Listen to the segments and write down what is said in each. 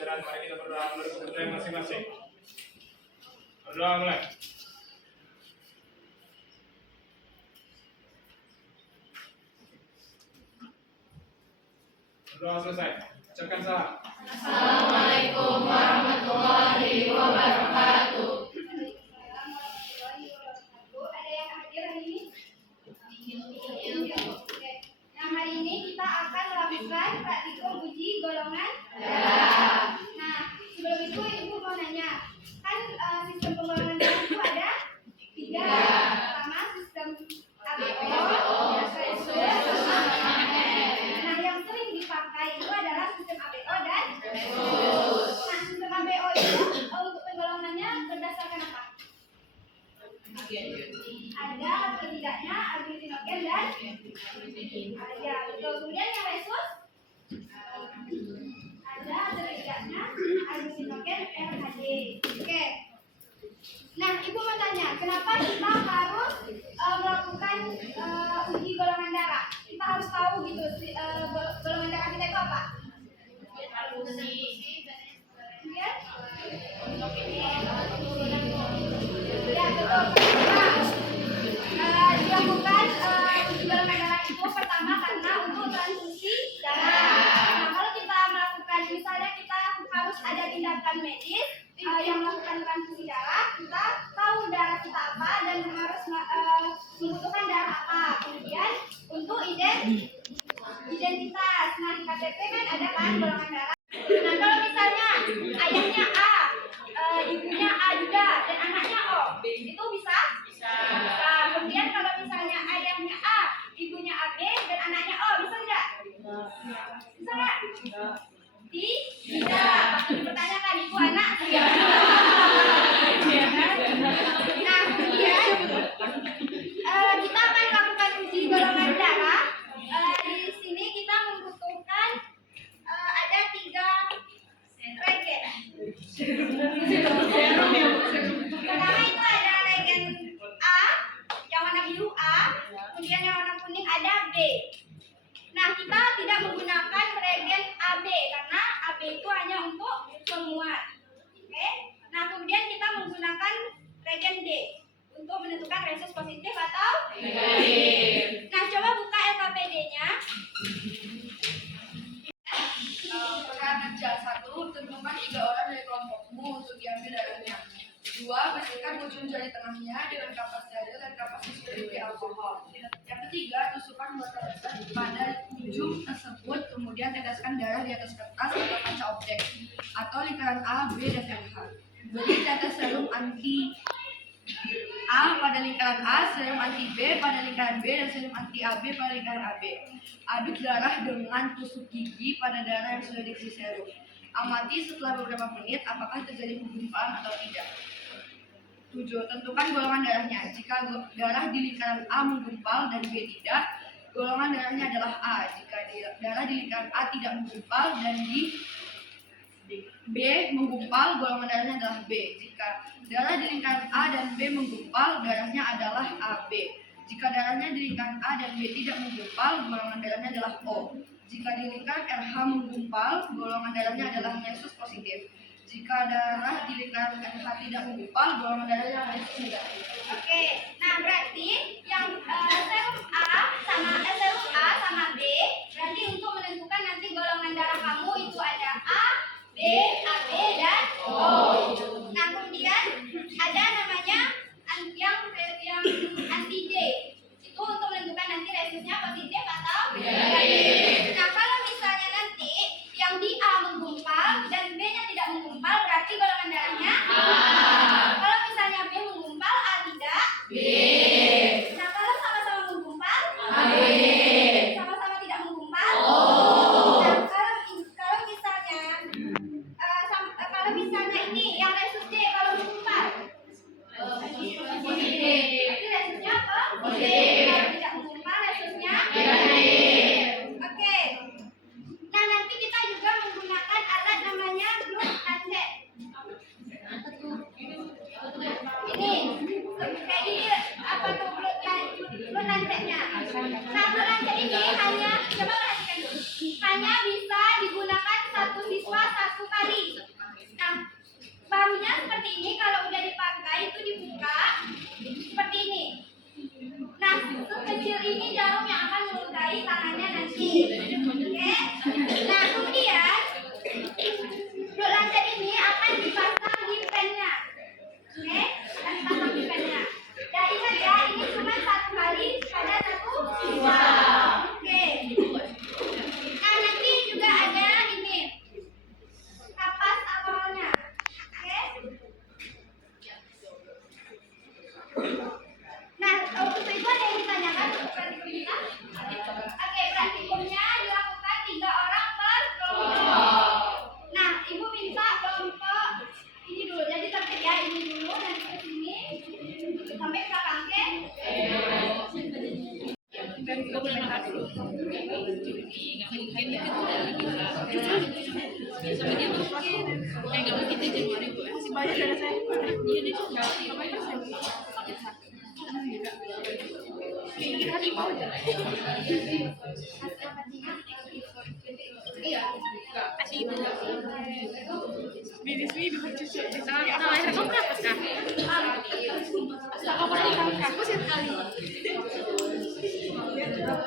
pelajaran. Mari kita berdoa menurut kebutuhan masing-masing. Berdoa mulai. Berdoa selesai. Ucapkan salam. Assalamualaikum warahmatullahi wabarakatuh. Ada yang hadir hari ini? Nah, hari ini kita akan melakukan praktikum uji golongan darah. Nah, sebelum itu Ibu mau nanya, kan sistem penggolongan darah itu ada 3. Pertama sistem ABO, nah yang sering dipakai itu adalah sistem ABO dan nah sistem ABO itu untuk penggolongannya berdasarkan apa? Ada atau tidaknya aglutinogen dan ya betul. Kemudian yang resus ada atau tidaknya aglutinogen RHD. Oke. Nah, Ibu mau tanya, kenapa kita harus melakukan uji golongan darah? Kita harus tahu gitu golongan darah kita itu apa? Kemudian ya betul. Dilakukan uji golongan darah itu pertama karena untuk transfusi darah. Nah, kalau kita melakukan misalnya kita harus ada tindakan medis yang melakukan transfusi darah, kita tahu darah kita apa dan harus membutuhkan darah apa. Kemudian untuk identitas, nah di KTP kan ada kan golongan darah. Nah kalau misalnya ayahnya A, ibunya A juga dan anaknya O, itu bisa? Bisa. Kemudian kalau misalnya ayahnya A, ibunya AB dan anaknya O, bisa nggak? Bisa nggak? Tidak. Waktu dipertanyakan ibu anak. Nah kemudian kita akan lakukan uji golongan darah. Di sini kita membutuhkan ada 3 regen. Pertama itu ada regen A, yang warna biru A, kemudian yang warna kuning ada B. Nah, kita tidak menggunakan regen AB karena AB itu hanya untuk penguat. Oke. Nah, kemudian kita menggunakan regen D untuk menentukan resus positif atau negatif. Nah, coba buka LKPD-nya. Perkara kerja 1, tentukan 3 orang dari kelompokmu untuk diambil darahnya. 2, bersihkan ujung jari tengahnya dengan kapas steril dan kapas dicuci alkohol. Yang ketiga, tusukkan botol zat pada ujung tersebut, kemudian teteskan darah di atas kertas atau kaca objek atau lingkaran A, B, dan RH. Beri tetes serum anti A pada lingkaran A, serum anti B pada lingkaran B, dan serum anti AB pada lingkaran AB. Aduk darah dengan tusuk gigi pada darah yang sudah diisi serum. Amati setelah beberapa menit apakah terjadi penggumpalan atau tidak. 7. Tentukan golongan darahnya. Jika darah di lingkaran A menggumpal dan B tidak, golongan darahnya adalah A. Jika darah di lingkaran A tidak menggumpal dan di B menggumpal, golongan darahnya adalah B. Jika darah di lingkaran A dan B menggumpal, darahnya adalah AB. Jika darahnya di lingkaran A dan B tidak menggumpal, golongan darahnya adalah O. Jika di lingkaran RH menggumpal, golongan darahnya adalah resus positif. Jika darah di lingkaran RH tidak menggumpal, golongan darahnya adalah resus negatif. Oke. Nah, berarti yang serum A sama B, berarti untuk menentukan nanti golongan darah kamu itu ada A, B, AB, dan O. Nah, kemudian ada namanya yang anti D. Itu untuk menentukan nanti resusnya positif atau negatif. Nah, kalau misalnya nanti yang di A menggumpal dan B-nya tidak menggumpal, berarti golongan darahnya A. Kalau misalnya B menggumpal, A tidak. B. Nah, kalau sama-sama menggumpal, AB. Sama-sama tidak menggumpal, O. Nah, kalau misalnya kalau misalnya ini yang resus D kalau menggumpal, positif. Berarti resusnya apa? Positif. Kalau tidak menggumpal, resusnya negatif. Oke. Nah, nanti kita juga menggunakan alat namanya blood lancet. sama dia tuh nggak mungkin deh Januari gue masih banyak dana saya dia di ngapain saya sakit kita hati mau aja iya kasih itu bisnis ini bisa cuci bisa apa lahir kamu berapa kak kamu lahir kamu sih kali iya betul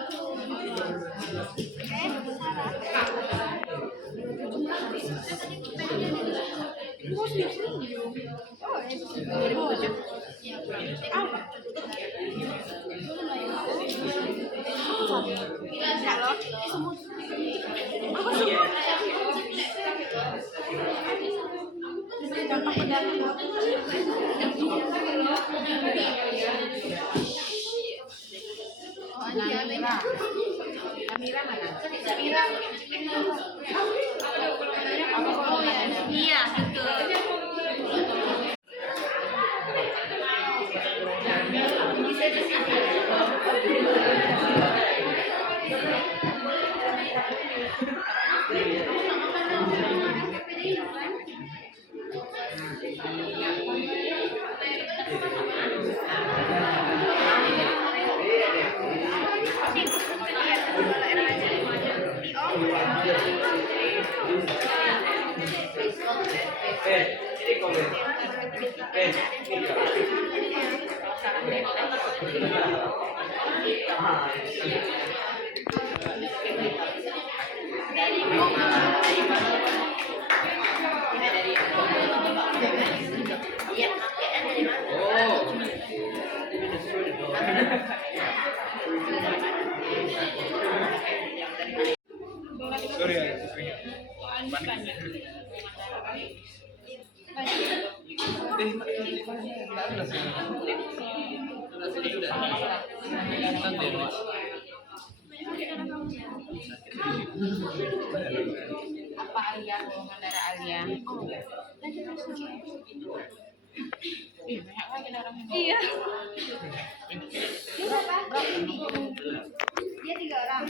Sorry ya, panik. Apa Alia golongan darah Alia? iya Dia berapa? Dia 3 orang.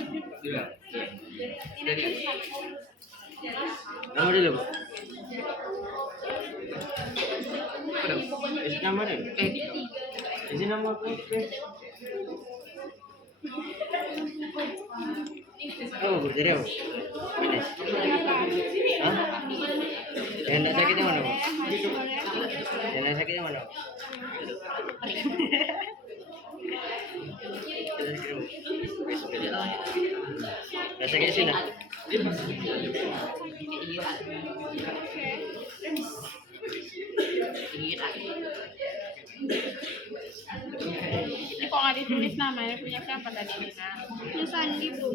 Nama dulu, Pak. Isi nama dulu. Isi nama apa? Oh, berdiri apa? Hah? Yang tak sakitnya mana, Pak? Yang tak sakitnya mana, Pak? Yang sakit sini. Ini kok nggak ditulis namanya punya siapa tadi Nina? Punya Sandi, Bu.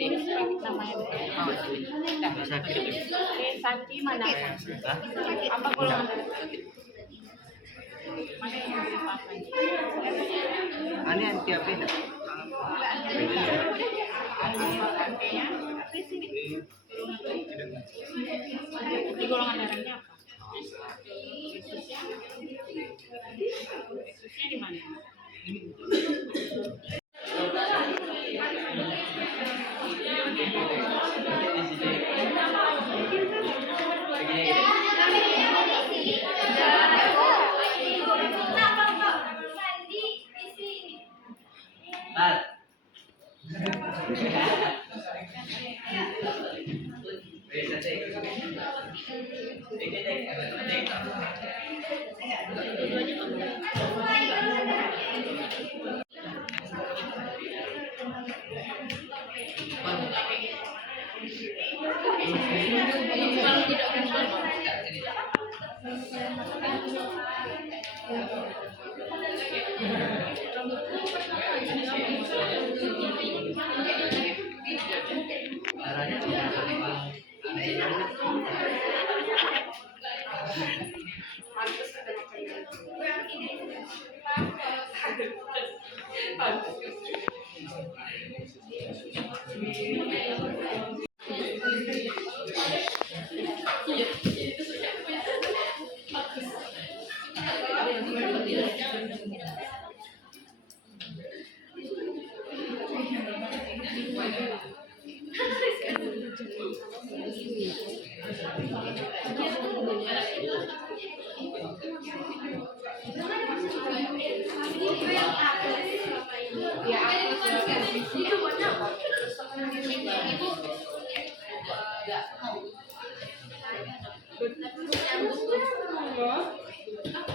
Ini namanya betul. Yang sakit. Santi mana? Hah? Apa golongan darah? Mana yang mau apa? Ini anti apa itu? Di golongan darahnya apa? Yesusnya di mana? Sandi di sini.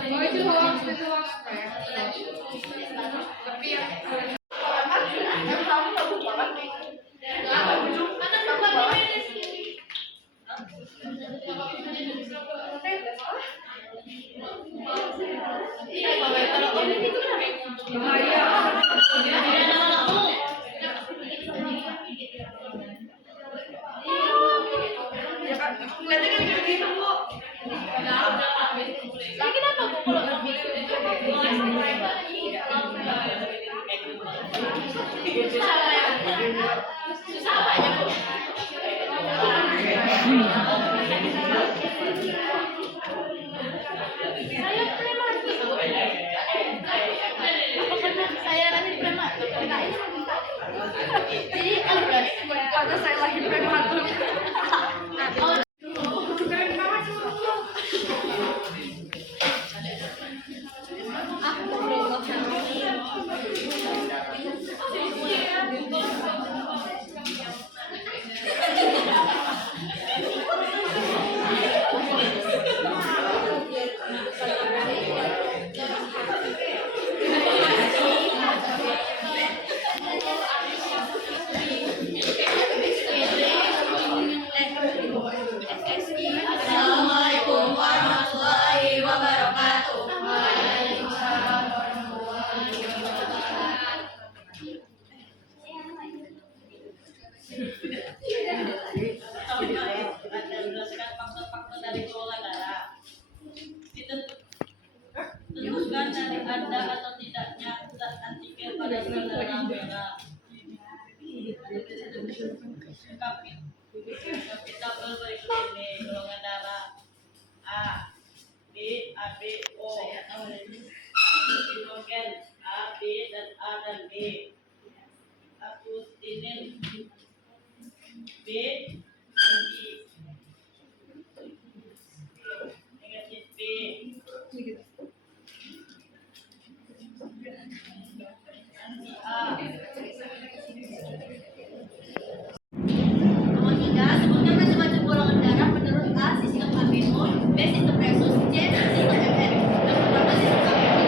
Oh itu hoax tapi yang kamu bagus banget nih. Ya kan, lihatnya kan kayak gitu bu. Lagi kenapa bu kalau nggak boleh? Susah apa ya bu? Saya prematur bu. Apa benar saya lahir prematur? Jadi kalau kata saya lahir prematur. Assalamualaikum warahmatullahi wabarakatuh. Waalaikumsalam warahmatullahi wabarakatuh. Berdasarkan faktor-faktor dari golongan darah, tentukan dari ada atau tidaknya zat antigen pada sel darah merah. Tabel berikut ini golongan darah A, B, AB, O. Hidrogen A, B, dan A dan B. Agustinin B, dan I. Negatif B. Anti A. Nomor 3, sebutkan macam-macam golongan darah menurut A. Sistem amino, B. Sistem resus, C. Sistem MN. Yang pertama sistem amino.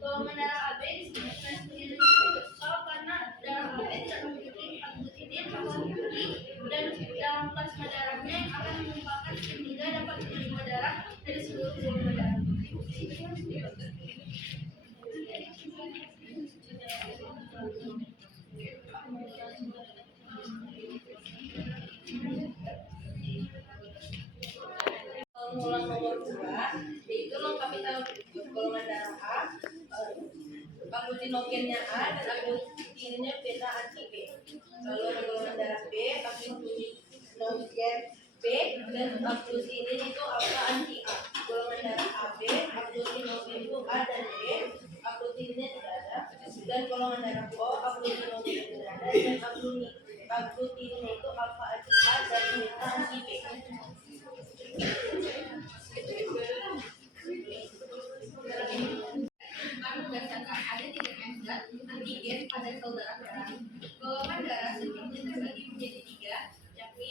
Golongan darah AB disebutkan sebagai universal karena darah AB tidak memiliki agglutinin atau antibodi dan dalam plasma darahnya akan menyumbangkan sehingga dapat menerima darah dari seluruh golongan darah. Pengulang nomor 2 yaitu lengkapi tahu golongan darah A, agglutinogennya A dan agglutinnya beta anti B. Lalu golongan darah B, agglutinogen B dan agglutinin itu alpha anti A. Golongan darah AB, agglutinogen itu A dan B, agglutinnya tidak ada. Dan golongan darah O, agglutinogen tidak ada dan agglutinnya itu alpha anti A dan beta anti B. Berdasarkan ada 3 zat antigen pada sel darah merah. Golongan darah selanjutnya terbagi menjadi 3, yakni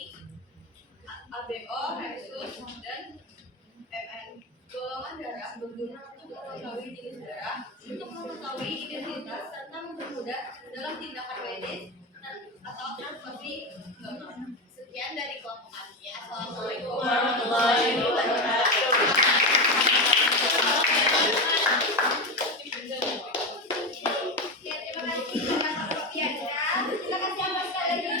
ABO, Rhesus, dan MN. Golongan darah berguna untuk mengetahui jenis darah, untuk mengetahui identitas serta mempermudah dalam tindakan medis atau transfusi donor. Sekian dari kelompok kami. Assalamualaikum warahmatullahi wabarakatuh. Terima kasih atas sekali lagi.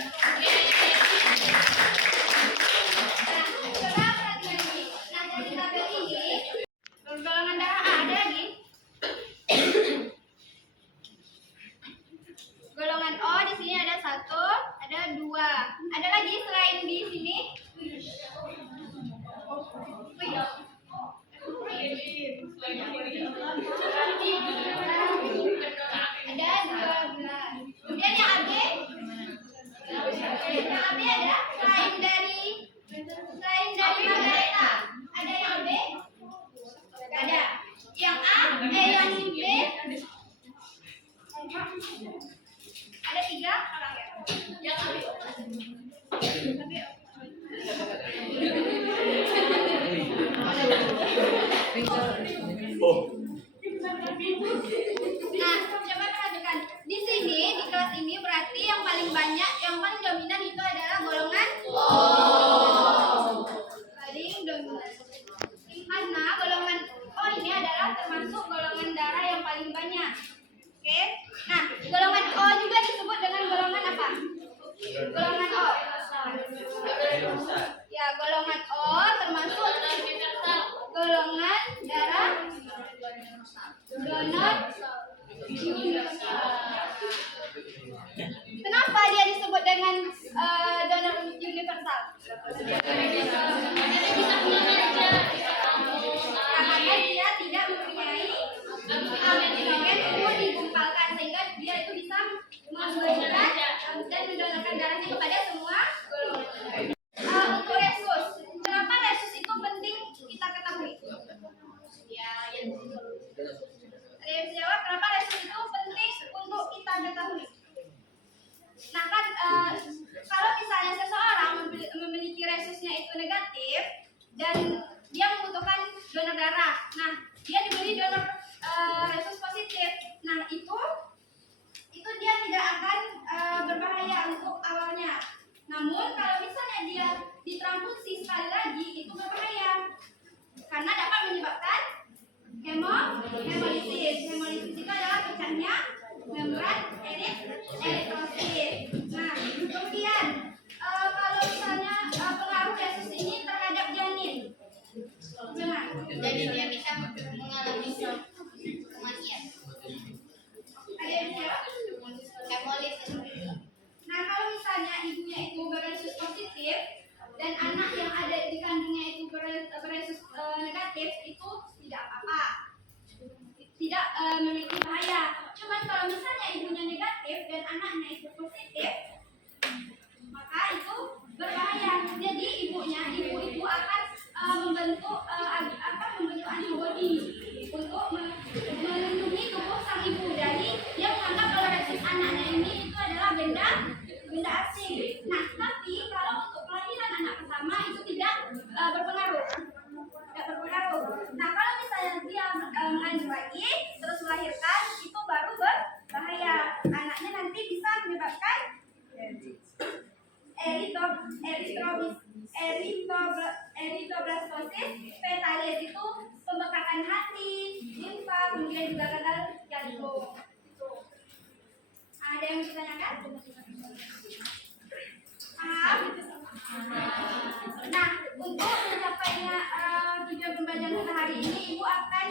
Nah, coba perhatikan. Di sini, di kelas ini berarti yang paling banyak, yang paling dominan itu adalah golongan O. Paling dominan. Karena golongan O ini adalah termasuk golongan darah yang paling banyak. Oke. Nah, golongan O juga disebut dengan golongan apa? Golongan O. Ya, golongan O termasuk golongan darah donor universal. Kenapa dia disebut dengan donor universal? Karena dia tidak mempunyai oksigen untuk digumpalkan sehingga dia itu bisa memberikan dan mendonorkan darahnya kepada semua golongan. Untuk resus, kenapa resus itu penting kita ketahui? Resus jawab, kenapa resus itu penting untuk kita ketahui? Nah kan, kalau misalnya seseorang memiliki resusnya itu negatif dan dia membutuhkan donor darah, nah dia diberi donor resus positif, nah itu dia tidak akan berbahaya untuk awalnya. Namun kalau misalnya dia ditransfusi sekali lagi itu berbahaya karena dapat menyebabkan hemolisis. Hemolisis itu adalah pecahnya membran eritrosit. Nah, kemudian kalau misalnya pengaruh resus ini terhadap janin, gimana? Jadi dia bisa mengalami kematian. Ada yang jawab? Hemolisis. Nah, kalau misalnya ibunya itu beresus positif dan anak yang ada di kandungnya itu beresus negatif, itu tidak apa-apa, tidak memiliki bahaya. Cuman kalau misalnya ibunya negatif dan anaknya itu positif, maka itu berbahaya. Jadi ibu itu akan membentuk antibody untuk melindungi tubuh sang ibu. Jadi dia menganggap kalau resus anaknya ini itu adalah benda asing. Nah, tapi kalau untuk kelahiran anak pertama itu tidak berpengaruh. Nah, kalau misalnya dia mengandung lagi terus melahirkan, itu baru berbahaya. Anaknya nanti bisa menyebabkan erithroblastosis fetalis, itu pembekakan hati, limfa, kemudian juga gagal jantung. Ada yang ditanyakan? Nah, untuk mencapainya tujuan pembelajaran kita hari ini, Ibu akan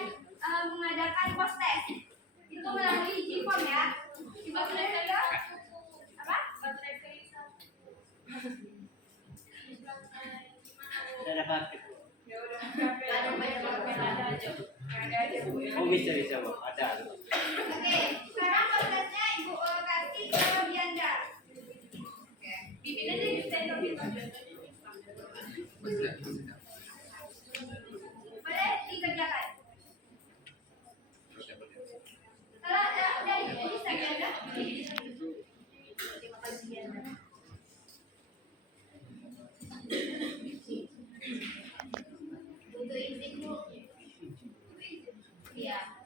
mengadakan post test. Itu melalui G-form ya. Ibu sudah siap? Apa? Tidak ada paket. Oh bisa Bu, ada. Oke, sekarang post testnya Ibu kasih ke Bianda. Bibirnya bisa boleh dikerjakan. Kalau udah bisa Bianda. Butuh izin Bu. Iya.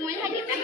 Semuanya hadir kan?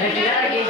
lagi.